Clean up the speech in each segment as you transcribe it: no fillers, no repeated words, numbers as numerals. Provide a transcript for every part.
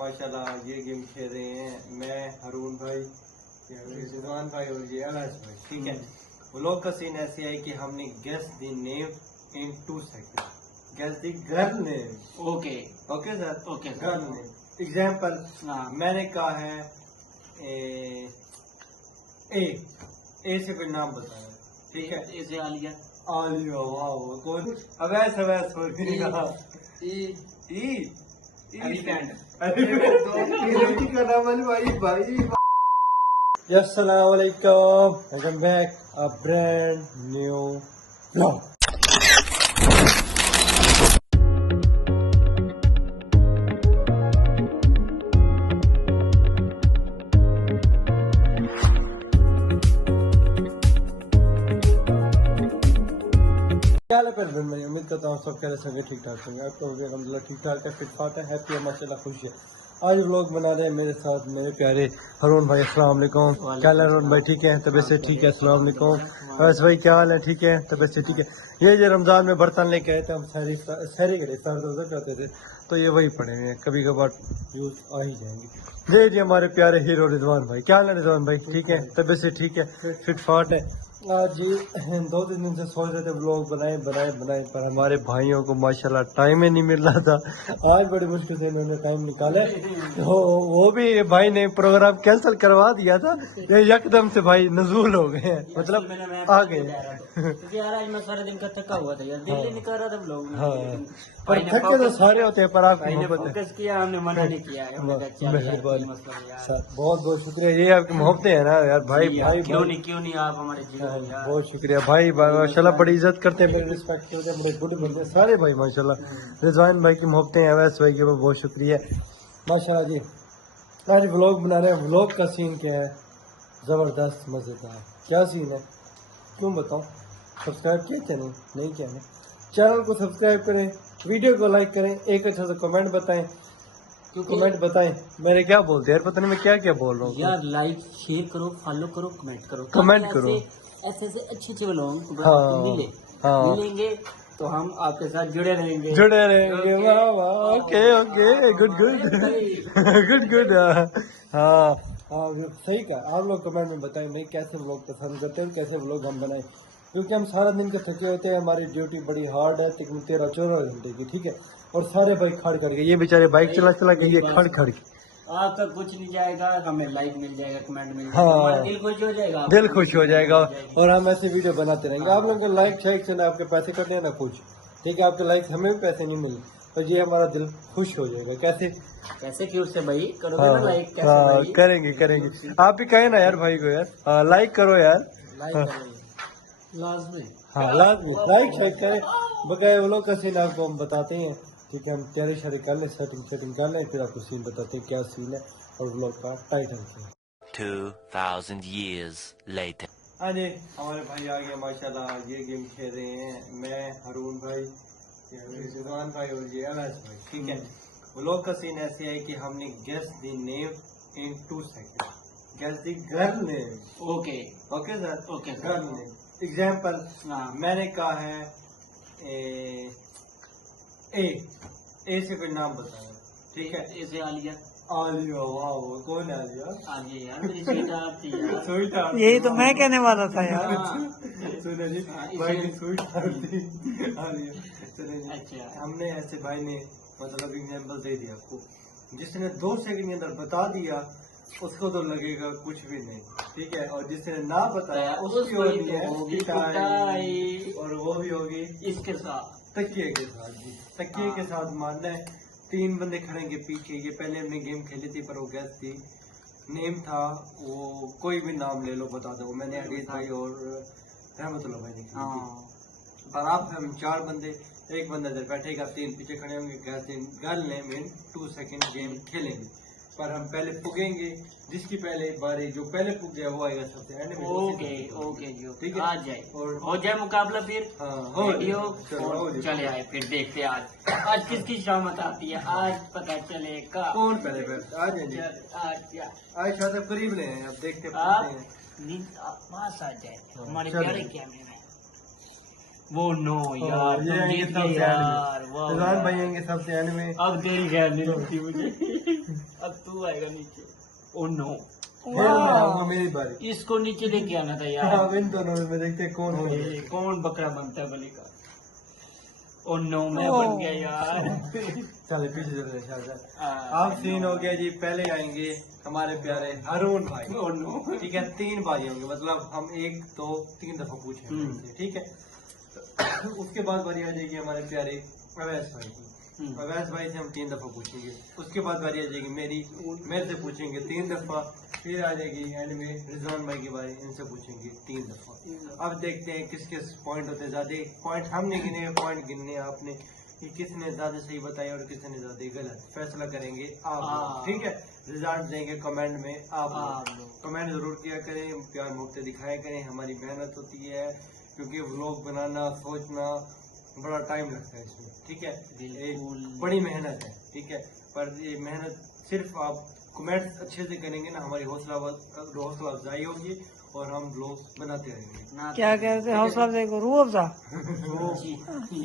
माशाल्लाह ये गेम खेल रहे हैं मैं, हरून भाई, रिजवान भाई और ये अवैस भाई। ठीक है, व्लॉग का सीन ऐसे है कि हमने guess the name in 2 second. Guess the girl name. Okay okay sir, okay girl name. Example मैंने कहा है ए से कोई नाम बताया। ठीक है, ए से आलिया। आलिया, वाह कौन? अवैस अवैस हो रहा। अस्सलाम वालेकुम, welcome back a brand new vlog. क्या हाल है फिर मैं उम्मीद करता हूँ सब कह रहे ठीक ठाक होंगे। आपको अल्हम्दुलिल्लाह ठीक ठाक है, फिट फाट है, हैप्पी है, माशाल्लाह खुश है। आज व्लॉग बना रहे हैं मेरे साथ मेरे प्यारे हरून भाई। अस्सलाम वालेकुम। क्या हाल है हरून भाई? ठीक है, तबीयत से ठीक है? अस्सलाम वालेकुम। बस भाई क्या हाल है? ठीक है, तबीयत से ठीक है। ये जो रमजान में बर्तन लेके आए थे हम, सहरी के लिए करते थे, तो ये वही पड़े हुए हैं, कभी कभार यूज आ ही जाएंगे। ये जी हमारे प्यारे हीरो रिजवान भाई। क्या हाल है रिजवान भाई? ठीक है, तबीयत से ठीक है, फिट फाट है। आज जी 2-3 दिन से सोच रहे थे व्लॉग बनाए पर हमारे भाइयों को माशाल्लाह टाइम ही नहीं मिल रहा था। आज बड़ी मुश्किल से इन्होंने टाइम निकाला, तो वो भी भाई ने प्रोग्राम कैंसिल करवा दिया था। ये यकदम से भाई नजूल हो गए हैं, मतलब आ गए। यार आज मैं सारा दिन का थका हुआ था यार, दिल ही नहीं कर रहा था व्लॉग में। हाँ, पर थके तो सारे होते हैं, पर आपकी मोहब्बत है। फोकस किया, हमने मना नहीं किया है। मेहरबानी, बहुत बहुत शुक्रिया। ये आपकी मोहब्बतें हैं ना यार, भाई भाई क्यों नहीं आप हमारे जीवन में यार। बहुत शुक्रिया भाई, माशाल्लाह बड़ी इज्जत करते हैं, बड़ी रिस्पेक्ट करते हैं, बड़े गुड बनते हैं सारे भाई माशाल्लाह। रिजवान भाई की मोहब्बतें हैं, अवैस भाई की बहुत शुक्रिया माशाल्लाह जी। आज व्लॉग बना रहे हैं। व्लॉग का सीन क्या है? ज़बरदस्त मज़ेदार। क्या सीन है क्यों बताऊँ? सब्सक्राइब किया चैनल? नहीं किया ना? चैनल को सब्सक्राइब करें, वीडियो को लाइक करें, एक अच्छा सा कमेंट बताएं। कमेंट बताएं। मेरे क्या बोलते हैं यार, पता नहीं मैं क्या क्या बोल रहा हूँ यार। लाइक शेयर करो, फॉलो करो, कमेंट करो, ऐसे अच्छे व्लॉग मिलेंगे तो हम आपके साथ जुड़े रहेंगे। वाह वाह, ओके ओके, गुड गुड। हाँ हाँ सही कहा। आप लोग कमेंट में बताएं भाई कैसे व्लॉग पसंद करते हैं, कैसे व्लॉग हम बनाएं, क्योंकि हम सारा दिन के थके होते हैं। हमारी ड्यूटी बड़ी हार्ड है, 13-14 घंटे की। ठीक है, और सारे भाई खड़ के, ये बेचारे बाइक चला के, ये खड़ के। आपका कुछ नहीं जाएगा, हमें लाइक मिल जाएगा, कमेंट मिल जाएगा, हाँ, दिल खुश हो जाएगा, दिल खुश हो जाएगा। और हम ऐसे वीडियो बनाते रहेंगे। आप लोगों को लाइक शेयर से आपके पैसे कटने ना कुछ, ठीक है, आपके लाइक हमें भी पैसे नहीं मिले, तो ये हमारा दिल खुश हो जाएगा। कैसे क्यों से भाई करोगे ना लाइक? कैसे हाँ, भाई? करेंगे। आप भी कहें ना यार भाई को यार, लाइक करो यार, लाजमी। हाँ लाजमी लाइक शेयर करें। बकाया व्लॉग का सीन आपको हम बताते हैं। ठीक है, हम तैयारी शारी कर लें, सेटिंग कर लें, फिर आपको सीन बताते हैं क्या सीन है और व्लॉग का टाइटल क्या है। 2000 years later. हाँ जी, हमारे भाई आ गए माशाल्लाह। ये गेम खेल रहे हैं मैं, हरून भाई, रिजवान भाई और ये अवैस भाई। ठीक है, व्लॉग का सीन ऐसे है कि हमने guess the name in 2 second. Guess the girl name. Okay sir, okay girl name. Example मैंने कहा है ए से कोई नाम बताया। ठीक है, ए से आलिया। आलिया, वाह कौन है आलिया? आलिया यार, मेरी स्वीटहार्ट थी यार। स्वीटहार्ट, यही तो मैं कहने वाला था यार। सुनो जी, भाई की स्वीटहार्ट थी आलिया। सुनो जी, अच्छा, हमने ऐसे भाई ने मतलब एग्जाम्पल दे दिया आपको, जिसने 2 सेकंड के अंदर बता दिया उसको तो लगेगा कुछ भी नहीं। ठीक है, और जिसने ना बताया उसकी होगी पिटाई, और वो भी होगी इसके साथ तकिए के साथ। जी, तकिए के साथ मारना है। 3 बंदे खड़ेंगे पीछे। ये पहले हमने गेम खेली थी, पर वो गैस थी, नेम था वो कोई भी नाम ले लो बता दो। मैंने अजीत भाई और रहमतुल्लाह भाई ने खेली थी। पर आप हम 4 बंदे, एक बंदा इधर बैठेगा, 3 पीछे खड़े होंगे। Girl name in 2 second game खेलेंगे, पर हम पहले पुगेंगे। जिसकी पहले बारी जो पहले पुग गया वो आएगा सबसे एंड में। ओके जी, ठीक है, आ जाए और हो जाए मुकाबला फिर। हाँ चले आए फिर देखते हैं आज किसकी शामत आती है। आज पता चलेगा कौन पहले बैठता। आ जाएंगे, आज शायद करीब रहे हैं, अब देखते हैं। पास आ जाए हमारे प्यारे कैमरे में। वो नो यार, ये यार भाई आएंगे सबसे एंड में। अब तेरी खैर नहीं लगती मुझे। अब तू आएगा नीचे। ओ नो, फिर मैं आऊंगा, मेरी बारी। इसको नीचे लेके आना था यार। हाँ, इन दोनों में देखते हैं कौन है। ओए, कौन बकरा बनता है बलि का। ओ नो, मैं बन गया यार। चले पीछे चले जाए शायद। हाँ। अब सीन हो गया जी, पहले आएंगे हमारे प्यारे अरुण भाई। ओ नो, ठीक है, 3 बारी होंगे, मतलब हम 1 2 3 दफा पूछेंगे उनसे, ठीक है। तो उसके बाद बारी आ जाएगी हमारे प्यारे अवैस भाई की। अवैस भाई से हम 3 दफा पूछेंगे। उसके बाद बारी आ जाएगी मेरे से पूछेंगे 3 दफा। फिर आ जाएगी एंड में रिजवान भाई के बारे, इनसे पूछेंगे 3 दफा। अब देखते हैं किसके पॉइंट होते हैं ज्यादा। पॉइंट हमने गिने, पॉइंट गिनने आपने कि किसने ज्यादा सही बताया और किसने ज्यादा गलत। फैसला करेंगे आप लोग, ठीक है। रिजल्ट देंगे कमेंट में आप लोग। कमेंट जरूर किया करें, प्यार मोहब्बत दिखाया करें। हमारी मेहनत होती है, क्योंकि व्लॉग बनाना, सोचना बड़ा टाइम लगता है इसमें, ठीक है। एक बड़ी मेहनत है, ठीक है। पर ये मेहनत सिर्फ आप कमेंट अच्छे से करेंगे ना, हमारी हौसला अफजाई होगी और हम व्लॉग बनाते रहेंगे। क्या कहते हैं हौसला देखो, रूह अफ़ज़ा।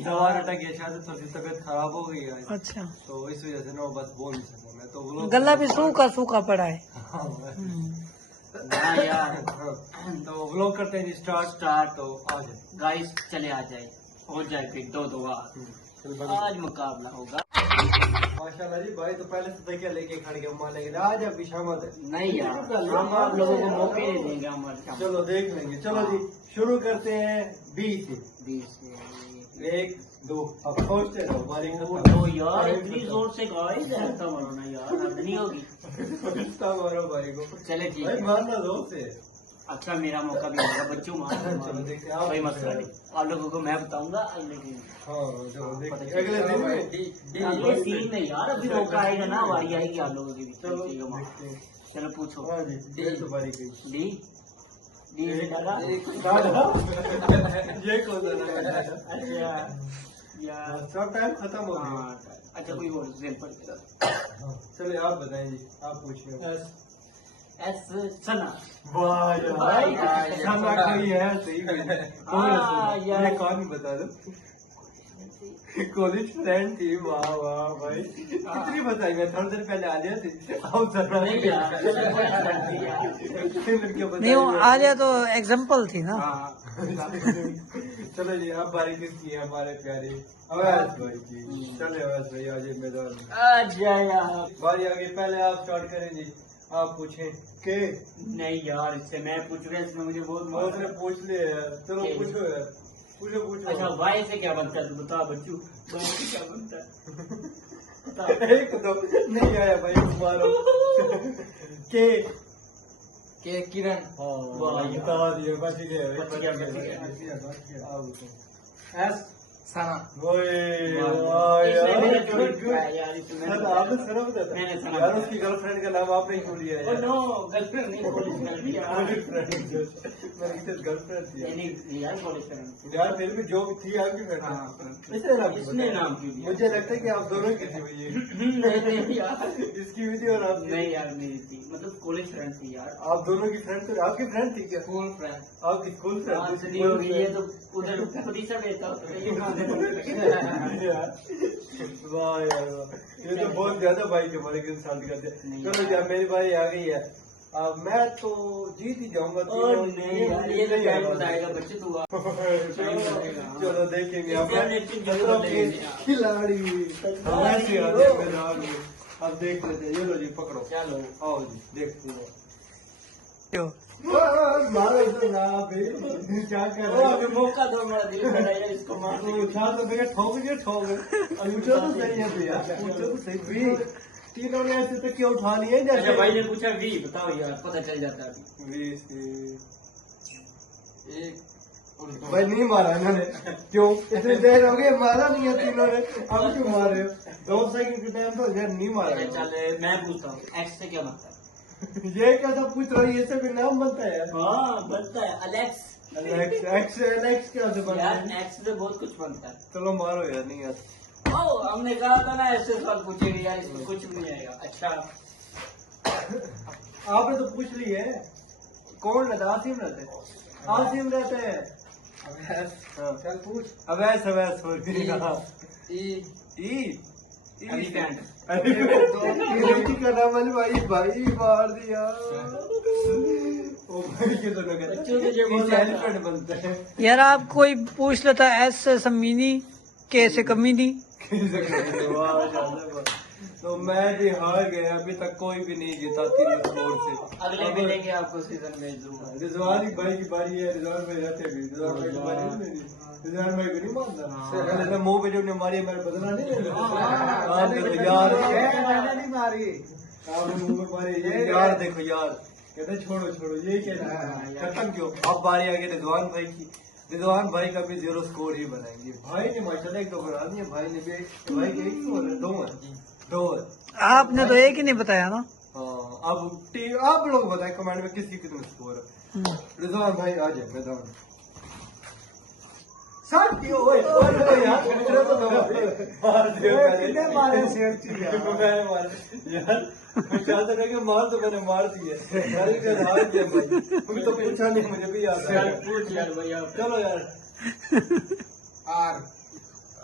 दवा अटक गया, शायद थोड़ी तबीयत खराब हो गई है, अच्छा, तो इस वजह से ना बस बोल नहीं सकता मैं, तो व्लॉग गला भी सूखा सूखा पड़ा है। हाँ यार। तो व्लॉग करते हैं स्टार्ट। तो आ जाए गाइस, चले आ जाए, हो जाए फिर 2-2 आज मुकाबला होगा। माशाल्लाह जी भाई, तो पहले से तकिया लेके खड़ गया, मान लेंगे आज अब शामत है। नहीं यार, हम आप लोगों को मौके नहीं देंगे हमारे सामने। चलो देख लेंगे। चलो जी शुरू करते हैं 20 से। 1 2 अब सोचते रहो, हमारी तो यार इतनी जोर से गाइस ऐसा मारो ना यार, हद नहीं होगी। मारो भाई को। चले ठीक भाई है। मारना दो से। अच्छा, मेरा मौका भी होगा, बच्चों चलो देखते हैं, आप कोई मसला नहीं। आप लोगों को मैं बताऊंगा अगले दिन। हाँ चलो देखते हैं अगले दिन में। अगले सीन में यार, अभी मौका आएगा ना, बारी आएगी आप लोगों की भी। चलो देखते हैं। चलो पूछो। हाँ जी, डेढ़ तो बारी गई। डी डी से डाला। ये कौन सा नाम है? अच्छा यार, सब टाइम खत्म हो गया। हाँ, अच्छा कोई और सिंपल। चलिए आप बताएं जी, आप पूछिए। एस सना। वाह भाई, यार, सना कोई है सही में। हाँ, यार। ये कौन बता दो। कॉलेज फ्रेंड थी। वाह वाह भाई, कितनी बताएंगे, थोड़ी देर पहले आ जाए थे। अब सना नहीं यार, नहीं, वो आलिया तो एग्जाम्पल थी ना। चलो जी, अब बारी किसकी है, हमारे प्यारे अवैस भाई की। चले अवैस भाई आ जाए मैदान में। अच्छा यार, बारी आगे, पहले आप स्टार्ट करें जी। आप पूछें के। नहीं यार, इससे मैं पूछ रहा, इसमें मुझे बहुत बहुत ने पूछ लिया यार, चलो के? पूछो यार, पूछो। अच्छा, वाई से क्या बनता है, तू बता बच्चू, वाई से क्या बनता है बता। एक तो नहीं आया भाई, मारो। के किरण। हाँ बता दिया, बच गया। एस सना। आपने सना बताया मैंने था सना यार, बताया। उसकी गर्लफ्रेंड का नाम आपने क्यों लिया ओ है? नो, गर्लफ्रेंड नहीं, कॉलेज फ्रेंड यार। गर्लफ्रेंड थी नहीं यार, कॉलेज फ्रेंड। यार, फिर भी जो थी आपकी फ्रेंड। हाँ, इसने नाम इसने नाम क्यों दिया? मुझे लगता है कि आप दोनों की थी हुई है। नहीं यार, इसकी भी थी और आपकी। नहीं यार, मेरी थी, मतलब कॉलेज फ्रेंड थी यार। आप दोनों की फ्रेंड थे, आपकी फ्रेंड थी क्या? School friend. आपकी स्कूल फ्रेंड नहीं होगी, ये तो उधर पोजीशन रहता होता है, ये कहाँ से वाह यार वाह, ये तो बहुत ज्यादा भाई के हमारे इंसान करते हैं। चलो जी, अब मेरी बारी आ गई है। अब मैं तो जीत ही जाऊंगा। नहीं यार, ये तो टाइम बताएगा बच्चे, तू चलो देखेंगे अब खिलाड़ी मैदान में। अब देख लेते हैं, ये लो जी पकड़ो। चलो आओ जी, देखते हैं। क्यों? मारो तो ना भाई, क्या कर रहे हो? अभी मौका दो, मेरा दिल कर रहा है इसको मारने के लिए। उठा तो भैया, ठोक पूछो तो सही है भैया, पूछो तो सही। भी तीनों ने ऐसे तो क्यों उठा लिया अच्छा, जैसे भाई ने पूछा वी, बताओ यार, पता चल जाता है अभी। भाई नहीं मारा इन्होंने, क्यों? इतनी देर हो गई, मारा नहीं है तीनों ने, अब क्यों मार रहे हो? 2 सेकंड के टाइम तो यार नहीं मारा। चल मैं पूछता हूँ, एक्स से क्या बनता है? ये कैसा पूछ रहा है? ये सब नाम बनता है यार। हाँ, बनता है अलेक्स। एलेक्स क्या से बनता यार है? एक्स से बहुत कुछ बनता है। चलो मारो यार, नहीं यार। ओ, हमने कहा था ना ऐसे सवाल पूछेंगे यार, इसमें कुछ भी नहीं आएगा। अच्छा, आपने तो पूछ ली है। कौन रहता है? आसिम रहता है। आसिम रहता है। चल पूछ। अवैस हो गई। ई एलिफेंट का नाम है भाई मार दिया। ओ भाई ये तो नगर बच्चों के जो बोल एलिफेंट बनते हैं। यार आप कोई पूछ लेता एस से समीनी, के से कमीनी। तो मैं भी हार गया, अभी तक कोई भी नहीं जीता 3 स्कोर से। अगले मिलेंगे आपको सीजन में जरूर। रिजवान भाई की बारी है, रिजवान भाई रहते भी, रिजवान भाई की बारी है मेरी। रिजवान भाई को नहीं मानता, पहले मुंह पे जो ने मारी है मेरे बदला नहीं लेना। आप देखो यार, मैंने नहीं मारी, आपने मुंह में मारी यार। देखो यार, कहते छोड़ो छोड़ो, ये क्या खत्म क्यों। अब बारी आ गई रिजवान भाई की। रिजवान भाई का भी 0 स्कोर ही बनाएंगे। भाई ने माशाल्लाह 1 बना दिए, भाई ने भी भाई के 1 स्कोर है, 2 है। आपने तो एक ही नहीं बताया ना। हाँ, अब आप लोग बताएं कमेंट में किसकी कितने स्कोर है। रिजवान भाई आ जाए मैदान। मार तो मैंने मार दी है, तो पूछा नहीं, मुझे भी याद है। चलो यार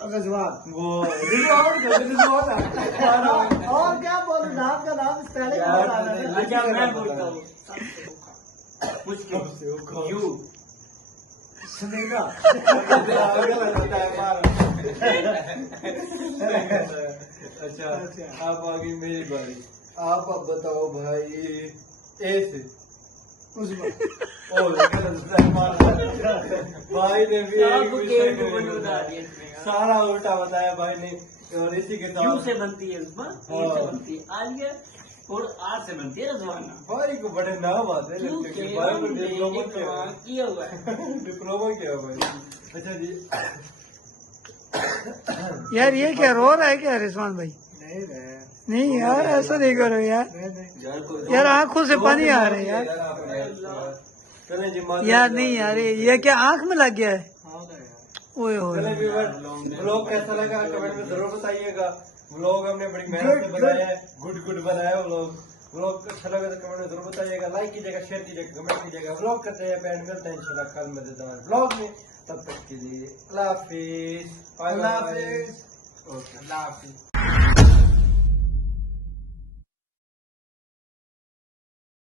रिजवान वो और क्या बोलूं, नाम का नाम स्पेलिंग अच्छा मैं बोलता हूँ यू सुनेगा। अच्छा आप आगे मेरी बारी। आप अब बताओ भाई ए से भाई ने भी सारा उल्टा बताया भाई ने, और इसी के यू से बनती है उसमें, ए से बनती है आलिया और आर से बनती है रजवाना। भाई को बड़े नाम आते हैं, भाई को डिप्लोमा किया हुआ है। डिप्लोमा क्या भाई। अच्छा जी यार ये क्या रो रहा है क्या रिजवान भाई? नहीं यार ऐसा नहीं करो यार, यार आंखों से पानी आ रहा है यार। यार नहीं यार ये क्या आंख में लग गया है? ओए होए। व्लॉग कैसा लगा कमेंट में जरूर बताइएगा। व्लॉग हमने बड़ी मेहनत से बनाया है, गुड बनाया व्लॉग। व्लॉग अच्छा लगा तो कमेंट में जरूर बताइएगा, लाइक कीजिएगा, शेयर कीजिएगा, कमेंट कीजिएगा। व्लॉग करते हैं एंड करते हैं इंशाल्लाह कल मजेदार व्लॉग में। तब तक के लिए अल्लाह हाफिज। अल्लाह हाफिज।